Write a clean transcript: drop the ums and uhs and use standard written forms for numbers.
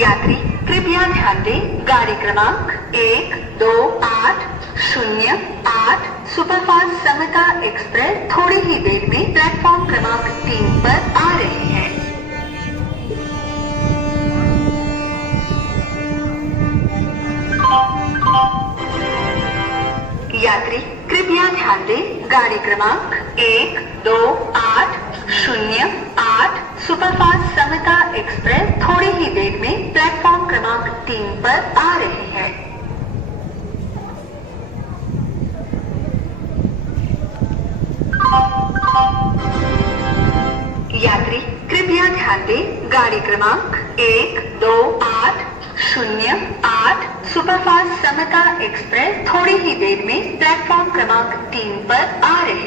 यात्री कृपया ध्यान दें, गाड़ी क्रमांक 128008 सुपरफास्ट समता एक्सप्रेस थोड़ी ही देर में प्लेटफॉर्म क्रमांक 3 पर आ रही है। यात्री कृपया ध्यान दें, गाड़ी क्रमांक 128008 सुपरफास्ट समता एक्सप्रेस थोड़ी ही देर में प्लेटफॉर्म क्रमांक 3 पर आ रही है। यात्री कृपया ध्यान दें, गाड़ी क्रमांक 128008 सुपरफास्ट समता एक्सप्रेस थोड़ी ही देर में प्लेटफॉर्म क्रमांक 3 पर आ रही है।